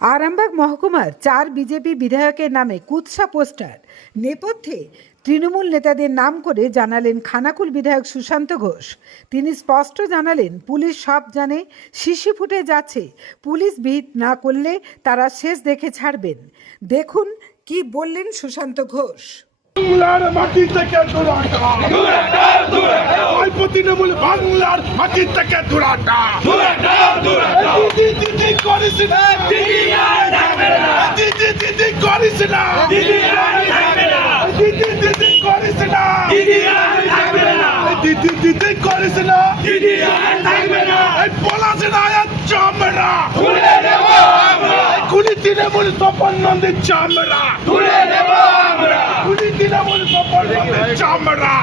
আরামবাগ মহকুমার 4 বিজেপি বিধায়কের নামে কুৎসা পোস্টার নেপথ্যে তৃণমূল নেতাদের নাম করে জানালেন খানাকুল বিধায়ক সুশান্ত ঘোষ। তিনি স্পষ্ট জানালেন, পুলিশ সব জানে, শিশি ফুটে যাচ্ছে, পুলিশ বিহিত না করলে তারা শেষ দেখে ছাড়বেন। দেখুন কি বললেন সুশান্ত ঘোষ। বাংলার মাটি থেকে দুরাটা তৃণমূল বাংলার মাটি থেকে দুরাটা দিদি করিস না দিদি করিস না দিদি করিস না দিদি করিস না এই পলাশ রায়ের চামড়া খুলি তৃণমূল তপন নন্দীর চামড়া খুলি তৃণমূল তপন নন্দীর চামড়া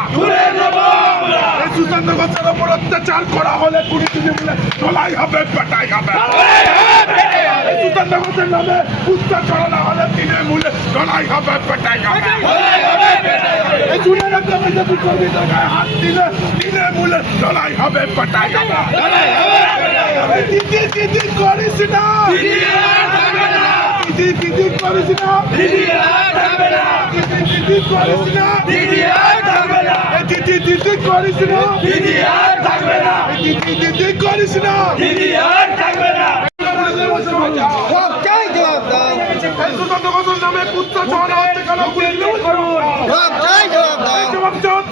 সুশান্ত ঘোষের ওপর অত্যাচার করা হলে কুড়ি তৃণমূলে তোলাই হবে পেটাই হবে। সুশান্ত ঘোষের নামে উত্তর করানো হলে তৃণমূলে তোলাই হবে পেটাই হবে। শুনে রাখতে বিজেপি কর্মীদের গায়ে হাত দিলে তৃণমূলে তোলাই হবে পেটাই হবে। দিদি করিস না দিদি করিস না দিদি করিস না দিদি করিস না দিদি করিস না সুশান্ত ঘোষের নামে কুত্তা ছড়ানো হচ্ছে কেন?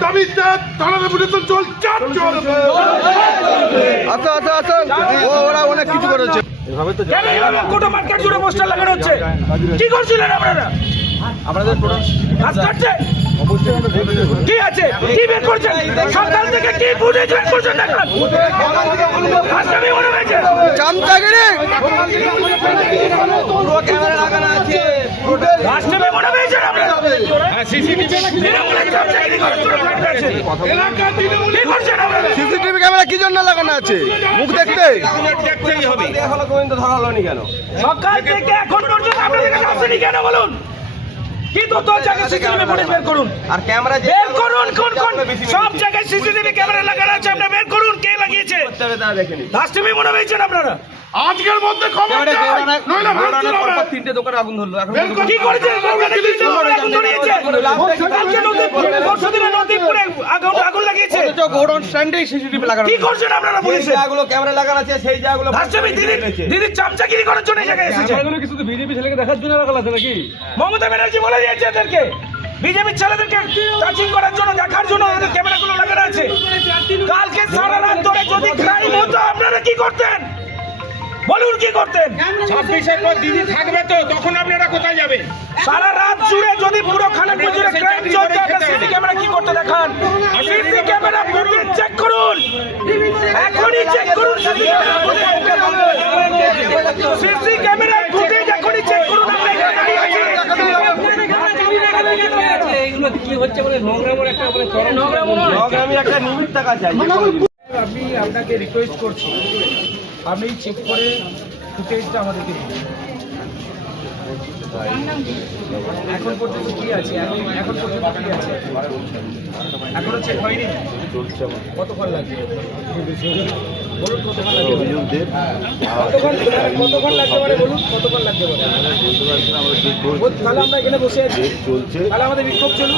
দাবিতে থানা রেপুটেশন চলছে। আচ্ছা ওরা অনেক কিছু করেছে। কি করছিলেন আপনারা? আপনাদের কি আছে? কি বের করছেন? সকাল থেকে কি ফুটেজ বের করছেন? দেখেন আসামি মনে হয়েছে চামচাগিরি ক্যামেরা লাগানো আছে, আসামি মনে হয়েছে আপনারা চামচাগিরি কি করছেন আপনারা? সিসিটিভি ক্যামেরা কি জন্য লাগানো আছে? মুখ দেখতে ধরা হলো নি কেন? সকাল থেকে এখন পর্যন্ত আপনাদের কাছে আসেনি কেন বলুন? কি তথ্য জায়গায় সিসিটিভি ফুটেজ বের করুন আর ক্যামেরা বের করুন। কোন সব জায়গায় সিসিটিভি ক্যামেরা লাগানো আছে, আপনারা বের করুন কে লাগিয়েছে। রাষ্ট্রপতি মনে হয়েছেন আপনারা আজকের মধ্যে খবর তিনটে দোকানে আগুন ধরলো। কি করেছে? আগুন ধরিয়েছে। কালকে পরশুদিনে নদীপুরে আগুন লাগিয়েছে। গোডাউন স্ট্যান্ডে সিসিটিভি লাগানো। কি করছেন আপনারা পুলিশে? জায়গাগুলো ক্যামেরা লাগানো আছে, সেই জায়গাগুলো রাষ্ট্রপতি দিদি চামচাগিরি করার জন্য এই জায়গায় এসেছে। কি শুধু বিজেপি ছেলেকে দেখার জন্য লাগানো আছে নাকি? মমতা ব্যানার্জি বলে দিয়েছে এদেরকে, বিজেপির ছেলেদেরকে টাচিং করার জন্য, দেখার জন্য এদের ক্যামেরাগুলো লাগানো আছে। কালকে সারা রাত ধরে যদি ক্রাইম হতো আপনারা কি করতেন বলুন? কি করতেন? 26-এর পর দিদি থাকবে তো, তখন আপনারা কোথায় যাবেন? সারা রাত জুড়ে যদি পুরো খানাকুল জুড়ে ক্রাইম চলতো, একটা সিসি ক্যামেরা কি করতে দেখান? সিসি ক্যামেরা ফুটেজ চেক করুন, এখনই চেক করুন। সিসি ক্যামেরা ফুটেজ এখনই চেক করুন। আমরা এখানে দাঁড়িয়ে আছি। নোংরামি একটা নিমিট টাকা চাই। আমি আপনাকে রিকোয়েস্ট করছি, আপনি চেক করে ফুটেজটা আমাদেরকে দিন। এখন পর্যন্ত কি আছে? এখন পর্যন্ত কি আছে? এখনো চেক হয়নি? কতক্ষণ লাগবে বলুন? কতক্ষণ লাগবে? কতক্ষণ লাগতে পারে বলুন? কতক্ষণ লাগতে পারে? তাহলে আমরা এখানে বসে আছি, তাহলে আমাদের বিক্ষোভ চলুন।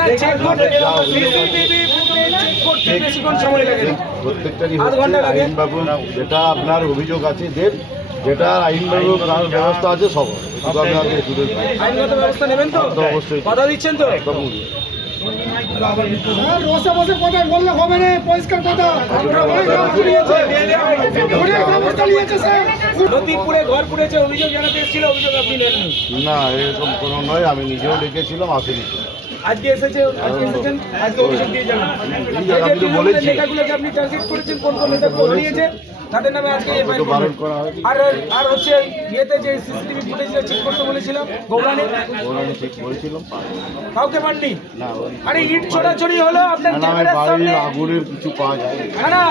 না চেক করতে সিসিটিভি ফুটেজ চেক করতে বেশিক্ষণ সময় লাগে না, প্রত্যেকটারই আধ ঘন্টা লাগে। আইনবাবু যেটা আপনার অভিযোগ আছে দেন, যেটা আইনবাবু ব্যবস্থা আছে সব আইনগত ব্যবস্থা নেবেন তো? অবশ্যই। কথা দিচ্ছেন তো? লতিফপুরে ঘর পুড়েছে, অভিযোগ জানাতে এসেছিল, অভিযোগ আপনি নেননি। না, এরকম কোনো নয়, আমি নিজেও লিখেছিলাম, আসেনি। আজকে এসেছেন, আজকে অভিযোগ দিয়ে যাবেন। আমি তো বলেছি। নেতাগুলোকে আপনি টার্গেট করেছেন, কোন নেতা করিয়েছে তাদের নামে আজকে এফআইআর বারণ করা হয়। আর হচ্ছে ইয়েতে যে সিসিটিভি ফুটেজটা চেক করতে বলেছিলাম গৌরানে, আমি ঠিক বলেছিলাম, কাউকে মাননি। না আরে ইট ছোড়াছড়ি হলো আপনার না, ক্যামেরার বাড়ির সামনে। আগুনের কিছু পাওয়া যায় না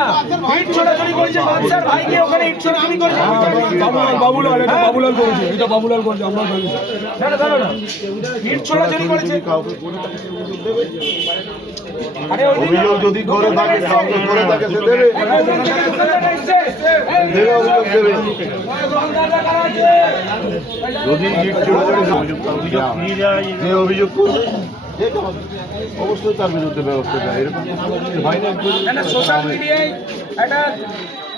ইট ছোড়াছড়ি করেছে, বাদশার ভাইকে ওখানে ইট ছোড়াছড়ি করেছে। বাবুলাল করেছে, এটা বাবুলাল করেছে, আমরা জানি না। ইট ছোড়াছড়ি করেছে। কাউকে করে থাকে সে অভিযোগ দেবে। আরে অভিযোগ যদি করে থাকে কাউকে করে থাকে সে দেবে। ওই থেকে অভিযোগ দেবে যদি ইট চলে যায় যে অভিযোগ করবে অবশ্যই তার বিরুদ্ধে ব্যবস্থা নেয়। এরকম হয় না না সোশ্যাল মিডিয়ায় একটা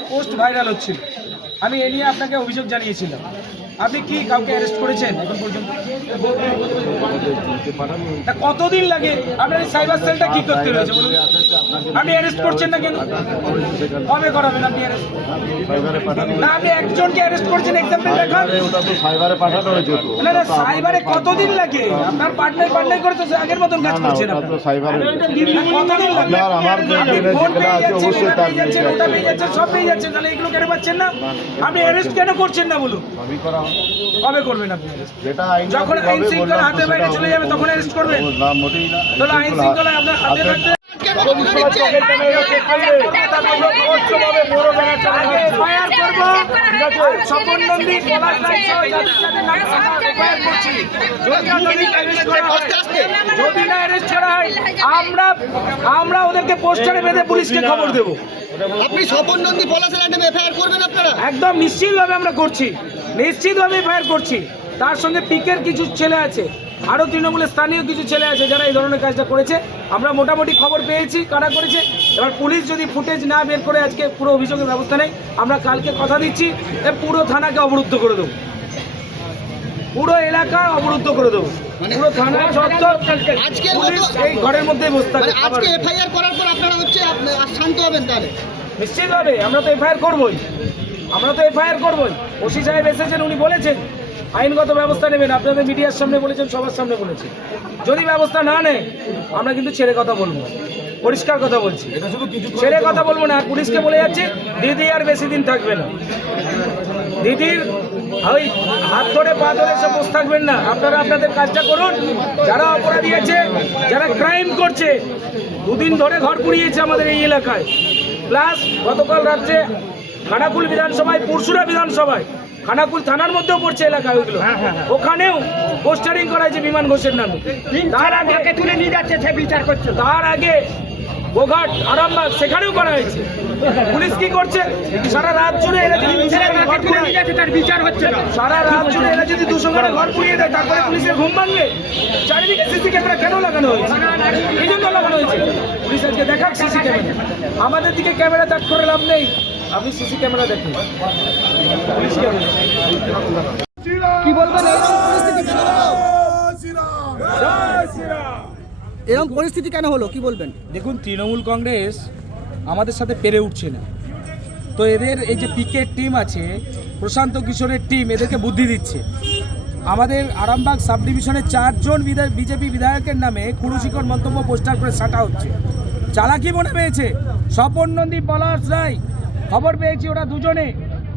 পোস্ট ভাইরাল হচ্ছিল, আমি এ নিয়ে আপনাকে অভিযোগ জানিয়েছিলাম। আপনি কি কাউকে অ্যারেস্ট করেছেন এখন পর্যন্ত? তা কতদিন লাগে? আপনার সাইবার সেলটা কি করতে রয়েছে বলুন? আপনি অ্যারেস্ট করছেন না কেন? কবে করাবেন আপনি অ্যারেস্ট? না আপনি একজনকে অ্যারেস্ট করছেন, এক্সাম্পল দেখান। ওটা তো সাইবারে পাঠানো হয়েছে তো। না না সাইবারে কতদিন লাগে? আপনার পার্টনার করে তো আগের মতন কাজ করছেন ওটা তো সাইবারে কতদিন লাগে? আপনার আমার যে আপনি যেটা ফোন পেয়ে আছে যাচ্ছেন, অবশ্যই এটা তার পেয়ে যাচ্ছেন, ওটা পেয়ে যাচ্ছেন, সব পেয়ে যাচ্ছেন, তাহলে এগুলো কেন পাচ্ছেন না? আপনি অ্যারেস্ট কেন করছেন না বলুন? সবই করা হয়। কবে করবেন আপনি? যেটা আইন যখন আইন শৃঙ্খলা হাতে বাইরে চলে যাবে তখন অ্যারেস্ট করবেন? না মোটেই না। তাহলে আইন শৃঙ্খলা আপনার হাতে থাকতে আমরা ওদেরকে পোস্টারে বেঁধে পুলিশকে খবর দেবো। আপনি স্বপন নন্দী পলাশের আন্ডারে এফআইআর করবেন আপনারা? একদম নিশ্চিতভাবে আমরা করছি, নিশ্চিতভাবে এফআইআর করছি। তার সঙ্গে পিকের কিছু ছেলে আছে, আরও তৃণমূলের স্থানীয় কিছু ছেলে আছে যারা এই ধরনের কাজটা করেছে। আমরা মোটামুটি খবর পেয়েছি কারা করেছে। এবার পুলিশ যদি ফুটেজ না বের করে আজকে পুরো অভিযোগের ব্যবস্থা নেই, আমরা কালকে কথা দিচ্ছি পুরো থানাকে অবরুদ্ধ করে দেবো, পুরো এলাকা অবরুদ্ধ করে দেবো, পুরো থানা চত্বর আজকে পুলিশ এই ঘরের মধ্যেই বসে থাকবে। আজকে এফআইআর করার পর আপনারা শান্ত হবেন তাহলে? নিশ্চিতভাবে আমরা তো এফআইআর করবোই, আমরা তো এফআইআর করবোই। ওসি সাহেব এসেছেন, উনি বলেছেন আইনগত ব্যবস্থা নেবেন, আপনাদের মিডিয়ার সামনে বলেছেন, সবার সামনে বলেছেন। যদি ব্যবস্থা না নেয় আমরা কিন্তু ছেড়ে কথা বলবো, পরিষ্কার কথা বলছি, ছেড়ে কথা বলবো না। পুলিশকে বলে যাচ্ছি দিদি আর বেশি দিন থাকবে না, দিদির ওই হাত ধরে পা ধরে সব বসে থাকবেন না। আপনারা আপনাদের কাজটা করুন। যারা অপরাধী আছে, যারা ক্রাইম করছে, দুদিন ধরে ঘর পুড়িয়েছে আমাদের এই এলাকায়, প্লাস গতকাল রাত্রে খানাকুল বিধানসভায়, পুরসুরা বিধানসভায়, খানাকুল থানার মধ্যেও পড়ছে এলাকা, ওইগুলো ওখানেও পোস্টারিং করা হয়েছে বিমান ঘোষের নামে। তার আগে তুলে নিয়ে যাচ্ছে, সে বিচার করছে। তার আগে গোঘাট, আরামবাগ, সেখানেও করা হয়েছে। পুলিশ কি করছে? সারা রাত জুড়ে এরা যদি তার বিচার হচ্ছে না, সারা রাত জুড়ে এরা যদি 200 ঘরে ঘর পুড়িয়ে দেয়, তারপরে পুলিশের ঘুম ভাঙবে। চারিদিকে সিসি ক্যামেরা কেন লাগানো হয়েছে? এই জন্য লাগানো হয়েছে পুলিশ আজকে দেখাক সিসি ক্যামেরা। আমাদের দিকে ক্যামেরা তাক করে লাভ নেই, আপনি সিসি ক্যামেরা দেখুন। পুলিশকে কি বলবেন এরকম পরিস্থিতি কেন হলো, কি বলবেন? দেখুন, তৃণমূল কংগ্রেস আমাদের সাথে পেরে উঠছে না, তো এদের এই যে পিকের টিম আছে, প্রশান্ত কিশোরের টিম, এদেরকে বুদ্ধি দিচ্ছে। আমাদের আরামবাগ সাব ডিভিশনের 4 জন বিজেপি বিধায়কের নামে কুরুচিকর মন্তব্য পোস্টার করে সাটা হচ্ছে। চালাকি মনে পেয়েছে স্বপন নন্দী, পলাশ রায়, খবর পেয়েছি ওরা দুজনে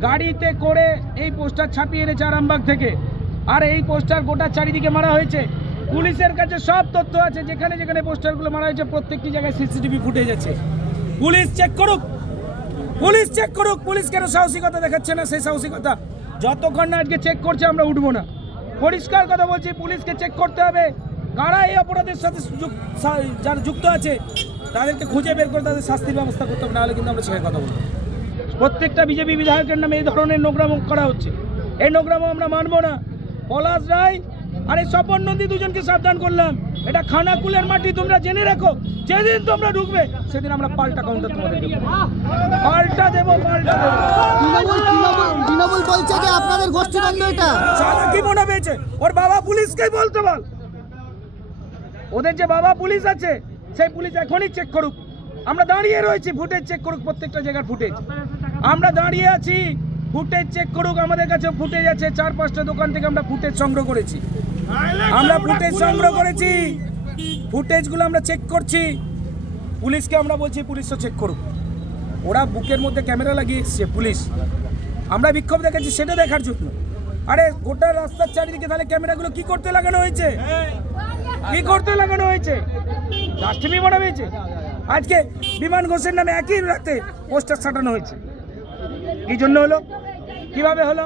গাড়িতে করে এই পোস্টার ছাপিয়ে এনেছে আরামবাগ থেকে। আর এই পোস্টার গোটা চারিদিকে মারা হয়েছে। পুলিশের কাছে সব তথ্য আছে, যেখানে যেখানে পোস্টারগুলো মারা হয়েছে প্রত্যেকটি জায়গায় সিসিটিভি ফুটেজ আছে। পুলিশ চেক করুক, পুলিশ চেক করুক। পুলিশ কেন সাহসিকতা দেখাচ্ছে না? সেই সাহসিকতা যতক্ষণ না আজকে চেক করছে আমরা উঠবো না। পরিষ্কার কথা বলছি, পুলিশকে চেক করতে হবে কারা এই অপরাধের সাথে যারা যুক্ত আছে, তাদেরকে খুঁজে বের করে তাদের শাস্তির ব্যবস্থা করতে হবে, নাহলে কিন্তু আমরা ছেড়ে কথা বলবো। প্রত্যেকটা বিজেপি বিধায়কের নামে এই ধরনের নোংরাম করা হচ্ছে, এই নোংরাম আমরা মানবো না। পলাশ রায় আর এই স্বপন নন্দী দুজনকে সাবধান করলাম, এটা খানাকুলের মাটি, তোমরা জেনে রাখো। যেদিন তোমরা ঢুকবে সেদিন আমরা পাল্টা কাউন্টার তোমাদের দেবো, পাল্টা দেবো, পাল্টা দেবো। তৃণমূল বলছে যে আপনাদের গোষ্ঠীদ্বন্দ্ব এটা। চালাকি মনে পেয়েছে, ওর বাবা পুলিশকেই বলতে বল। ওদের যে বাবা পুলিশ আছে, সেই পুলিশ এখনই চেক করুক। আমরা দাঁড়িয়ে রয়েছি, ফুটেজ চেক করুক, প্রত্যেকটা জায়গার ফুটেজ আমরা দাঁড়িয়ে আছি, ফুটেজ চেক করুক। আমাদের কাছে ফুটেজ আছে, 4-5টা দোকান থেকে আমরা ফুটেজ সংগ্রহ করেছি, ফুটেজগুলো আমরা চেক করছি। পুলিশকে আমরা বলছি পুলিশও চেক করুক। ওরা বুকের মধ্যে ক্যামেরা লাগিয়ে এসছে পুলিশ, আমরা বিক্ষোভ দেখাচ্ছি সেটা দেখার জন্য। আরে গোটা রাস্তার চারিদিকে তাহলে ক্যামেরাগুলো কি করতে লাগানো হয়েছে? কি করতে লাগানো হয়েছে? রাষ্ট্রপতি মনে হয়েছে। আজকে বিমান ঘোষের নামে একই রাতে পোস্টার সাটানো হয়েছে, কি জন্য হলো, কিভাবে হলো?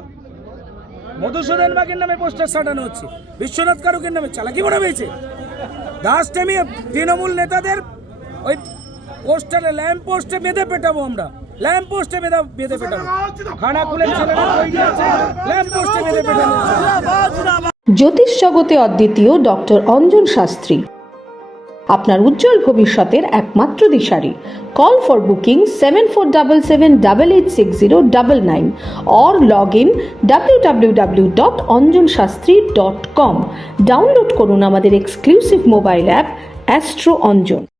মধুসূদন বাগের নামে পোস্টার সাটানো হচ্ছে, বিশ্বনাথ কারুকের নামে। চালাকি মনে হয়েছে। দাস টেমি তৃণমূল নেতাদের ওই পোস্টারে ল্যাম্প পোস্টে বেঁধে পেটাবো আমরা, ল্যাম্প পোস্টে বেঁধে পেটানো, খানাকুলের ছেলেরা তৈরি আছে ল্যাম্প পোস্টে বেঁধে পেটানো। জ্যোতিষ জগতে অদ্বিতীয় ডক্টর অঞ্জন শাস্ত্রী আপনার উজ্জ্বল ভবিষ্যতের একমাত্র দিশারি। Call for booking 7477886099 or log in www.anjanshastri.com। Download করুন আমাদের exclusive mobile app Astro Anjan.